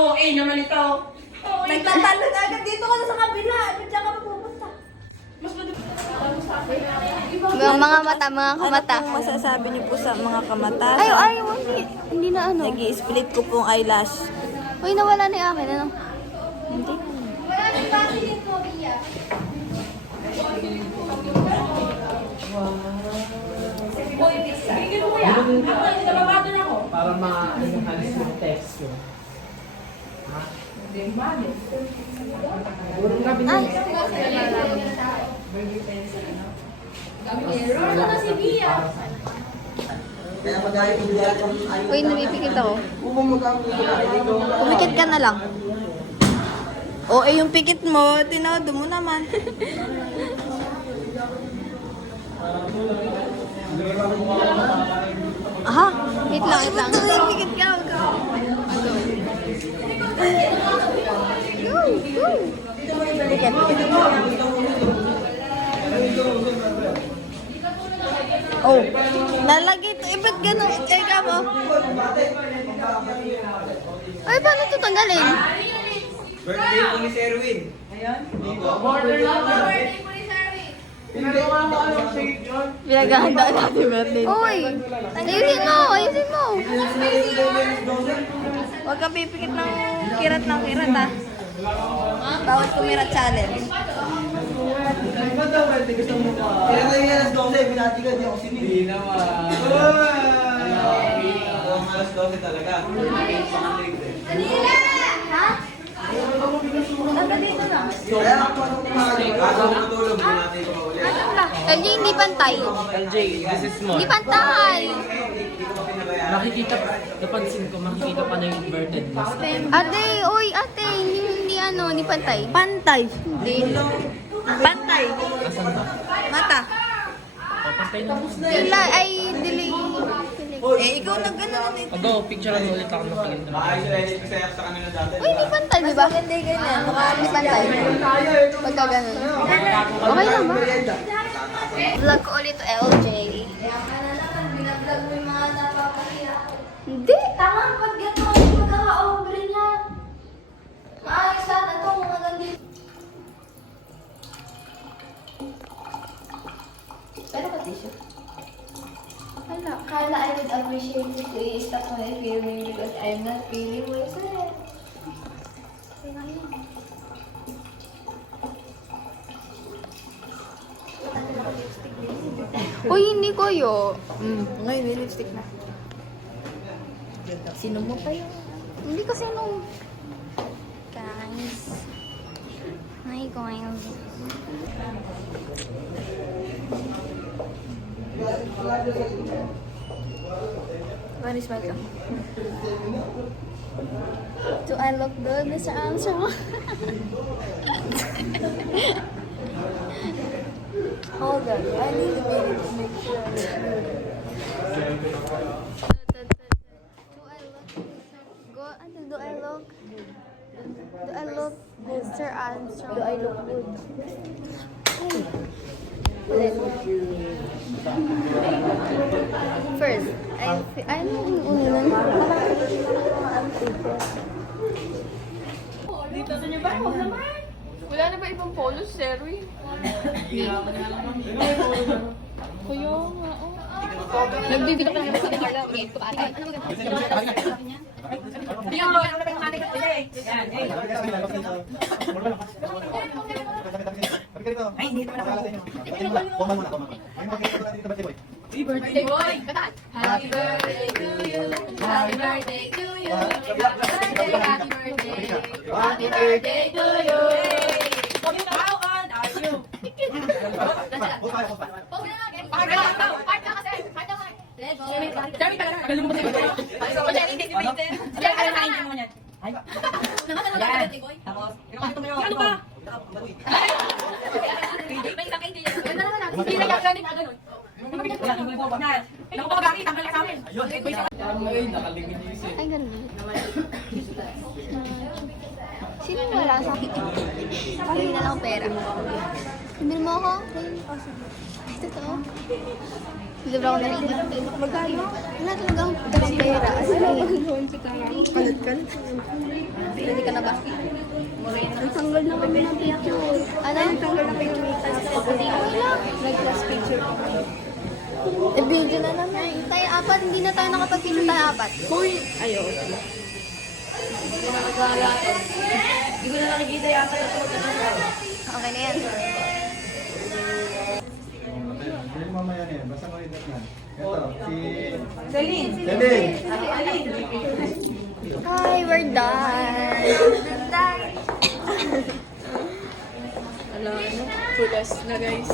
Napaka-OA naman ito. Nagtatalo na agad dito ka na sa kabila. Diyan ka mapupunta. Mga mata, mga kamata. Ano pong masasabi niyo po sa mga kamata? Ay, hindi na ano. Nag-i-split ko pong eyelash. Uy, nawala na yung akin, ano? Hindi. Para ma-enhance yung texture. Uy, napipikit ako. Pumikit ka na lang. O, yung pikit mo, tinodo mo naman. Aha, wait lang, wait lang. Pikit ka. Go, go. Pikit. Oh, lalagay ito. Ba't gano'n? Eka mo. Ay, paano ito tanggalin? Birthday po ni Sherwin. Pinagahanda natin birthday. Uy, ayusin mo, ayusin mo. Huwag ka pipikit ng kirat ha. Bawat kumirat challenge. Kaya na yung alas 12, binati ka, di ako sinig. Hindi naman. Ako ang alas 12 talaga. Ha? Hanggang dito lang. Kaya ako anong kumain. Bago ako matulog, binati ko pa ulit. Asan ba? LJ, hindi pantay. LJ, this is small. Hindi pantay. Makikita, napansin ko, makikita pa na yung inverted glass. Ate, uy, ate, hindi ano, hindi pantay. Pantay. Hindi. Pantay. Asan ba? Mata. Papantay na mo. Sila ay delay. Eh, ikaw nag-ganon eh. Go, picturean mo ulit ako ng pagkita. Maayos na edit ko sa kanila dati. Uy, hindi pantay, di ba? Hindi ganyan. Hindi pantay. Pagka ganun. Okay lang ba? Vlog ko ulit LJ. Hindi. Tama, pag gato ang pagkaka-obre niya. Maayos sana ito kung hanggang dito. Pero ka tissue? Hala, Carla, I would appreciate you to stop my feeling because I'm not feeling myself. Uy, hindi ko yo. Ngayon, may lipstick na. Sino mo pa yun? Hindi kasi nung... Guys. Hi, guys. Where is my camera? Do I look good, Mr. Armstrong? Hold on. I need to make sure. Do I look? Do I look Mr. Armstrong? Do I look good? First, I know yung una nun. Dito sa niyo ba? Huwag naman. Wala na ba ibang polos, Sherry? Kuya nga, oh. Nagbibigay pa naman sa akin, Carla. Okay, kumari. Ano ba Hindi nga, ano na ba yung mati ka? Yan, Ay, hindi naman ako. Happy birthday, boy! Kataan! Happy birthday to you! Happy birthday to you! Happy birthday, happy birthday! Happy birthday to you! How old are you? Part na kasi! Part na kasi! Jeremy, taga na! Galing mo ba sa'yo? O, Jeremy, hindi ba yun? Jeremy, alam na hindi mo yan. Ay! Yan! Tapos, ano ba? May isang kainti yan. Ganda naman ah. Hindi na yan galing na gano'n. Naku pa mag-aari, tanggal ka sa amin. Ay, ganun. Sino wala sa akin? Pagin na lang pera. Sabihin mo ako? Ay, totoo. Libre ako nakikita. Magkano? Wala talagang dalang pera. Kalat-kalat. Ready ka na ba? Ang tanggal na kami ng picture. Ano? Ang tanggal na kami ng picture. Okay lang. Nag-class picture ko. Video na naman. Tayo apat. Hindi na tayo nakapag-picture tayo apat. Uy! Ayaw. Hindi ko na nakikita yata yung Okay na yan. Mamaya na yan, basta makita na. Ito, si... Celine. Celine! Hi, we're done. Ala, ano? Fulas na guys.